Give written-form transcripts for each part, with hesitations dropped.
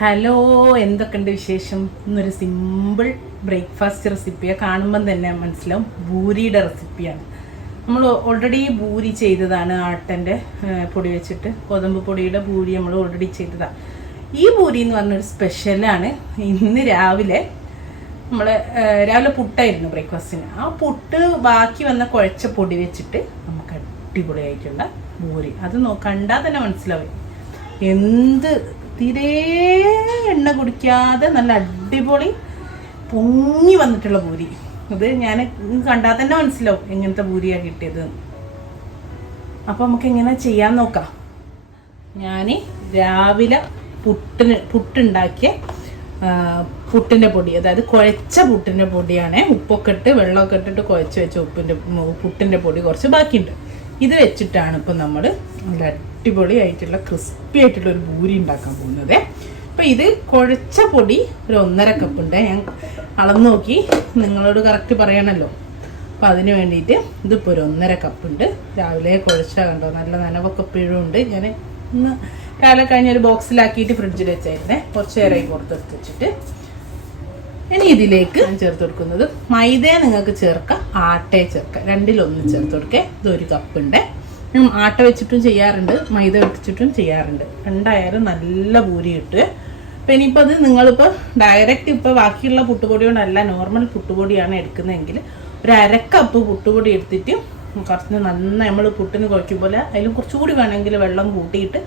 Hello, എന്തൊക്കെയുണ്ട് വിശേഷം? ഇന്നൊരു സിമ്പിൾ ബ്രേക്ക്ഫാസ്റ്റ് റെസിപ്പിയാണ്. കാണുമ്പം തന്നെ മനസ്സിലാവും പൂരിയുടെ റെസിപ്പിയാണ്. നമ്മൾ ഓൾറെഡി പൂരി ചെയ്തതാണ്. ആട്ടൻ്റെ പൊടി വെച്ചിട്ട് ഗോതമ്പ് പൊടിയുടെ പൂരി നമ്മൾ ഓൾറെഡി ചെയ്തതാണ്. ഈ പൂരി എന്ന് പറഞ്ഞൊരു സ്പെഷ്യലാണ്. ഇന്ന് രാവിലെ രാവിലെ പുട്ടായിരുന്നു ബ്രേക്ക്ഫാസ്റ്റിന്. ആ പുട്ട് ബാക്കി വന്ന കുഴച്ച പൊടി വെച്ചിട്ട് നമുക്ക് അടിപൊളിയായിട്ടുള്ള പൂരി. അത് കണ്ടാൽ തന്നെ മനസ്സിലാവും എന്ത് തീരെ എണ്ണ കുടിക്കാതെ നല്ല അടിപൊളി പൊങ്ങി വന്നിട്ടുള്ള പൂരി. അത് ഞാൻ കണ്ടാൽ തന്നെ മനസ്സിലാവും എങ്ങനത്തെ പൂരിയാണ് കിട്ടിയത്. അപ്പം നമുക്ക് എങ്ങനെ ചെയ്യാൻ നോക്കാം. ഞാൻ രാവിലെ പുട്ടുണ്ടാക്കിയ പുട്ടിൻ്റെ പൊടി, അതായത് കുഴച്ച പുട്ടിൻ്റെ പൊടിയാണ്. ഉപ്പൊക്കെ ഇട്ട് വെള്ളമൊക്കെ ഇട്ടിട്ട് കുഴച്ച് വെച്ച പുട്ടിൻ്റെ പൊടി കുറച്ച് ബാക്കിയുണ്ട്. ഇത് വെച്ചിട്ടാണ് ഇപ്പം നമ്മൾ നല്ല അടിപൊളിയായിട്ടുള്ള ക്രിസ്പി ആയിട്ടുള്ള ഒരു പൂരി ഉണ്ടാക്കാൻ പോകുന്നത്. അപ്പം ഇത് കുഴച്ച പൊടി ഒരു 1.5 കപ്പ് ഉണ്ട്. ഞാൻ അളന്ന് നോക്കി നിങ്ങളോട് കറക്റ്റ് പറയണമല്ലോ. അപ്പം അതിന് വേണ്ടിയിട്ട് ഇതിപ്പോൾ ഒരു 1.5 കപ്പ് ഉണ്ട്. രാവിലെ കുഴച്ചാൽ കണ്ടോ, നല്ല നനവൊക്കെ ഇപ്പോഴും ഉണ്ട്. ഞാൻ ഇന്ന് രാവിലെ കഴിഞ്ഞൊരു ബോക്സിലാക്കിയിട്ട് ഫ്രിഡ്ജിൽ വെച്ചായിരുന്നേ. കുറച്ച് നേരമായി പുറത്തെടുത്ത് വെച്ചിട്ട്. ഇനി ഇതിലേക്ക് ഞാൻ ചേർത്ത് കൊടുക്കുന്നത് മൈദ നിങ്ങൾക്ക് ചേർക്കാം, ആട്ടയെ ചേർക്കാം. രണ്ടിലൊന്ന് ചേർത്ത് കൊടുക്കുക. ഇതൊരു കപ്പുണ്ട്. ആട്ട വെച്ചിട്ടും ചെയ്യാറുണ്ട്, മൈദ വെച്ചിട്ടും ചെയ്യാറുണ്ട്. രണ്ടായാലും നല്ല പൂരി കിട്ടുക. അപ്പം ഇനിയിപ്പോൾ അത് നിങ്ങളിപ്പോൾ ഡയറക്റ്റ് ഇപ്പോൾ ബാക്കിയുള്ള പുട്ടുപൊടി കൊണ്ടല്ല, നോർമൽ പുട്ടുപൊടിയാണ് എടുക്കുന്നതെങ്കിൽ ഒരു 1/2 കപ്പ് പുട്ടുപൊടി എടുത്തിട്ട് കുറച്ച് നന്നായി നമ്മൾ പുട്ടിന് കുഴക്കും പോലെ അതിലും കുറച്ചുകൂടി വേണമെങ്കിൽ വെള്ളം കൂട്ടിയിട്ട്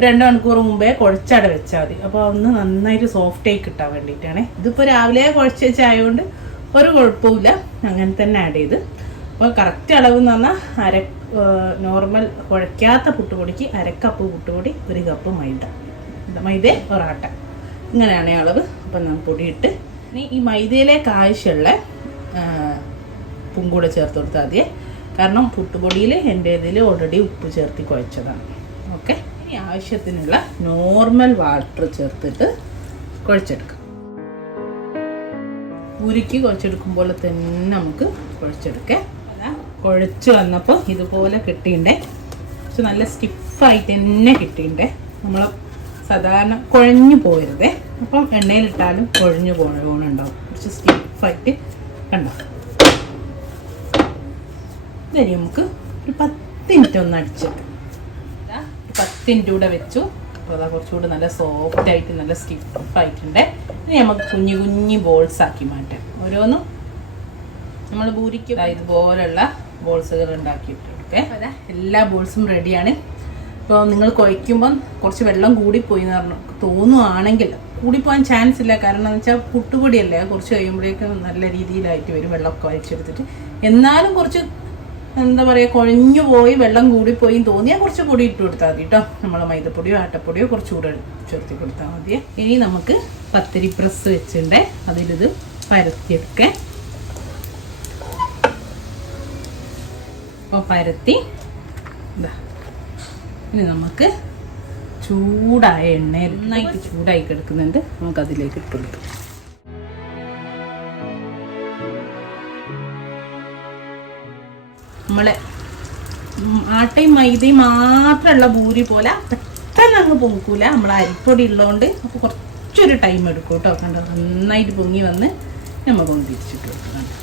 2 മണിക്കൂർ മുമ്പേ കുഴച്ചട വെച്ചാൽ മതി. അപ്പോൾ ഒന്ന് നന്നായിട്ട് സോഫ്റ്റായി കിട്ടാൻ വേണ്ടിയിട്ടാണ്. ഇതിപ്പോൾ രാവിലെ കുഴച്ച് വെച്ചായതുകൊണ്ട് ഒരു കുഴപ്പമില്ല, അങ്ങനെ തന്നെ ആഡ് ചെയ്ത്. അപ്പോൾ കറക്റ്റ് അളവ് എന്ന് പറഞ്ഞാൽ നോർമൽ കുഴയ്ക്കാത്ത പുട്ടുപൊടിക്ക് 1/2 കപ്പ് പുട്ടുപൊടി, 1 കപ്പ് മൈദ ഒരാട്ട, ഇങ്ങനെയാണ് അളവ്. അപ്പം ഞാൻ പൊടിയിട്ട് ഇനി ഈ മൈദയിലേക്ക് ആവശ്യമുള്ള ഉപ്പും കൂടെ ചേർത്ത് കൊടുത്താൽ മതിയേ. കാരണം പുട്ടുപൊടിയിൽ എൻ്റെ ഇതിൽ ഓൾറെഡി ഉപ്പ് ചേർത്ത് കുഴച്ചതാണ്. ഓക്കെ, ഇനി ആവശ്യത്തിനുള്ള നോർമൽ വാട്ടർ ചേർത്തിട്ട് കുഴച്ചെടുക്കാം. പൂരിക്ക് കുഴച്ചെടുക്കുമ്പോൾ തന്നെ നമുക്ക് കുഴച്ചെടുക്കാം. കുഴച്ച് വന്നപ്പോൾ ഇതുപോലെ കിട്ടിയിണ്ടേ. പക്ഷെ നല്ല സ്റ്റിഫായിട്ട് തന്നെ കിട്ടിയിണ്ടേ. നമ്മൾ സാധാരണ കുഴഞ്ഞു പോയരുതേ. അപ്പം എണ്ണയിലിട്ടാലും കുഴഞ്ഞു പോകണുണ്ടാവും. കുറച്ച് സ്റ്റിഫായിട്ട് കണ്ടോ. ഇനി നമുക്ക് ഒരു 10 മിനിറ്റ് ഒന്ന് അടിച്ചെടുക്കാം. 10 മിനിറ്റ് കൂടെ വെച്ചു. അപ്പോൾ അതാ കുറച്ചുകൂടെ നല്ല സോഫ്റ്റായിട്ട് നല്ല സ്റ്റിഫായിട്ടുണ്ട്. ഇനി നമുക്ക് കുഞ്ഞു കുഞ്ഞു ബോൾസ് ആക്കി മാറ്റാം. ഓരോന്നും നമ്മൾ പൂരിക്ക് ഇതുപോലുള്ള ബോൾസുകൾ ഉണ്ടാക്കിയിട്ടൊക്കെ എല്ലാ ബോൾസും റെഡിയാണ്. ഇപ്പോൾ നിങ്ങൾ കുഴയ്ക്കുമ്പം കുറച്ച് വെള്ളം കൂടിപ്പോയി എന്ന് തോന്നുകയാണെങ്കിൽ, കൂടിപ്പോകാൻ ചാൻസ് ഇല്ല. കാരണം എന്ന് വെച്ചാൽ പുട്ടുപൊടിയല്ലേ, കുറച്ച് കഴിയുമ്പോഴേക്കും നല്ല രീതിയിലായിട്ട് വരും വെള്ളമൊക്കെ വലിച്ചെടുത്തിട്ട്. എന്നാലും കുറച്ച് എന്താ പറയുക, കുഴഞ്ഞു പോയി വെള്ളം കൂടിപ്പോയി തോന്നിയാൽ കുറച്ച് പൊടി ഇട്ട് കൊടുത്താൽ മതി കേട്ടോ. നമ്മൾ മൈദപ്പൊടിയോ ആട്ടപ്പൊടിയോ കുറച്ചുകൂടെ ചേർത്തി കൊടുത്താൽ മതി. ഇനി നമുക്ക് പത്തിരി പ്രസ് വെച്ചിട്ടുണ്ട്, അതിലിത് പരത്തിയെടുക്കേ. അപ്പോൾ പരത്തി ഇതാ, ഇനി നമുക്ക് ചൂടായ എണ്ണയിൽ നന്നായിട്ട് ചൂടായി കിടക്കുന്നുണ്ട്, നമുക്കതിലേക്ക് ഇട്ടുകൊടുക്കാം. നമ്മളെ ആട്ടയും മൈദയും മാത്രമുള്ള പൂരി പോലെ പെട്ടെന്ന് അങ്ങ് പൊങ്ങൂല. നമ്മൾ അരിപ്പൊടി ഉള്ളതുകൊണ്ട് അപ്പോൾ കുറച്ചൊരു ടൈം എടുക്കും കേട്ടോ. കണ്ടോ, നന്നായിട്ട് പൊങ്ങി വന്ന് നമുക്കൊന്ന് തിരിച്ചിട്ട് കൊടുക്കുന്നുണ്ട്.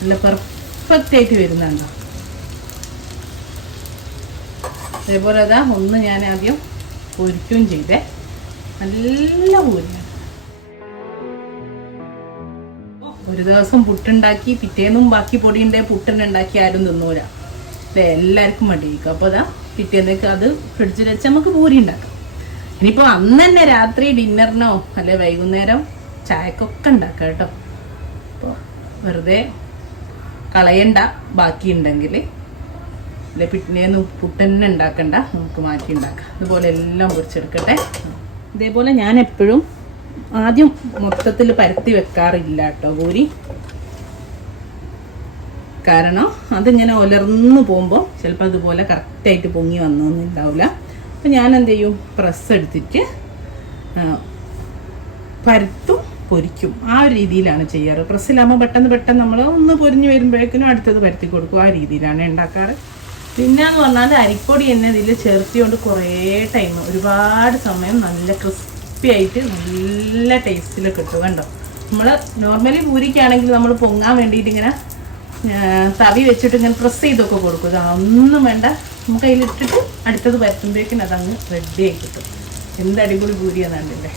നല്ല പെർഫെക്റ്റ് ആയിട്ട് വരുന്നുണ്ടോ. അതേപോലെ അതാ ഒന്ന് ഞാൻ ആദ്യം പൊരിക്കുകയും ചെയ്തേ. നല്ല പൂരിയാണ്. ഒരു ദിവസം പുട്ടുണ്ടാക്കി പിറ്റേന്നും ബാക്കി പൊടിയുണ്ടേ പുട്ടുണ്ടാക്കി ആരും തിന്നൂല. എല്ലാവർക്കും മടിയിരിക്കും. അപ്പോൾ അതാ പിറ്റേന്നേക്ക് അത് ഫ്രിഡ്ജിൽ വെച്ച് നമുക്ക് പൂരി ഉണ്ടാക്കാം. ഇനിയിപ്പോൾ അന്ന് തന്നെ രാത്രി ഡിന്നറിനോ അല്ലെ വൈകുന്നേരം ചായക്കൊക്കെ ഉണ്ടാക്കാം കേട്ടോ. അപ്പോൾ വെറുതെ കളയണ്ട, ബാക്കിയുണ്ടെങ്കിൽ അല്ലെ പിറ്റേന്ന് പുട്ടന്നെ ഉണ്ടാക്കണ്ട, നമുക്ക് മാറ്റി ഉണ്ടാക്കാം. ഇതുപോലെ എല്ലാം പൊരിച്ചെടുക്കട്ടെ. ഇതേപോലെ ഞാൻ എപ്പോഴും ആദ്യം മൊത്തത്തിൽ പരത്തി വെക്കാറില്ല കേട്ടോ പൂരി. കാരണം അതിങ്ങനെ ഉലർന്നു പോകുമ്പോൾ ചിലപ്പോൾ അതുപോലെ കറക്റ്റായിട്ട് പൊങ്ങി വന്നൊന്നും ഉണ്ടാവില്ല. അപ്പം ഞാൻ എന്ത് ചെയ്യും, പ്രസ് എടുത്തിട്ട് പരത്തും പൊരിക്കും. ആ ഒരു രീതിയിലാണ് ചെയ്യാറ്. പ്രസ്സിലാകുമ്പോൾ പെട്ടെന്ന് നമ്മൾ ഒന്ന് പൊരിഞ്ഞ് വരുമ്പോഴേക്കിനും അടുത്തത് പരത്തി കൊടുക്കും. ആ രീതിയിലാണ് ഉണ്ടാക്കാറ്. പിന്നെയെന്ന് പറഞ്ഞാൽ അരിപ്പൊടി തന്നെ ഇതിൽ ചേർത്തിക്കൊണ്ട് കുറേ ടൈം, ഒരുപാട് സമയം നല്ല ക്രിസ്പി ക്രിസ്പി ആയിട്ട് നല്ല ടേസ്റ്റിൽ കിട്ടും. കണ്ടോ, നമ്മൾ നോർമലി പൂരിക്കാണെങ്കിൽ നമ്മൾ പൊങ്ങാൻ വേണ്ടിയിട്ട് ഇങ്ങനെ തവി വെച്ചിട്ട് ഇങ്ങനെ പ്രസ് ചെയ്തൊക്കെ കൊടുക്കുക. അതൊന്നും വേണ്ട, നമുക്ക് അതിലിട്ടിട്ട് അടുത്തത് പരത്തുമ്പോഴേക്കും അതങ്ങ് റെഡി ആയി കിട്ടും. എന്ത് അടിപൊളി പൂരിയാണ് കണ്ടില്ലേ.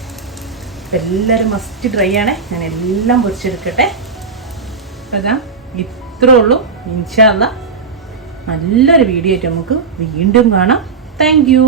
അപ്പം എല്ലാവരും മസ്റ്റ് ട്രൈ ആണേ. ഞാൻ എല്ലാം പൊരിച്ചെടുക്കട്ടെ. അപ്പം അതാ ഇത്രേ ഉള്ളൂ. ഇൻഷാ അല്ലാഹ് നല്ലൊരു വീഡിയോ ആയിട്ട് നമുക്ക് വീണ്ടും കാണാം. Thank you.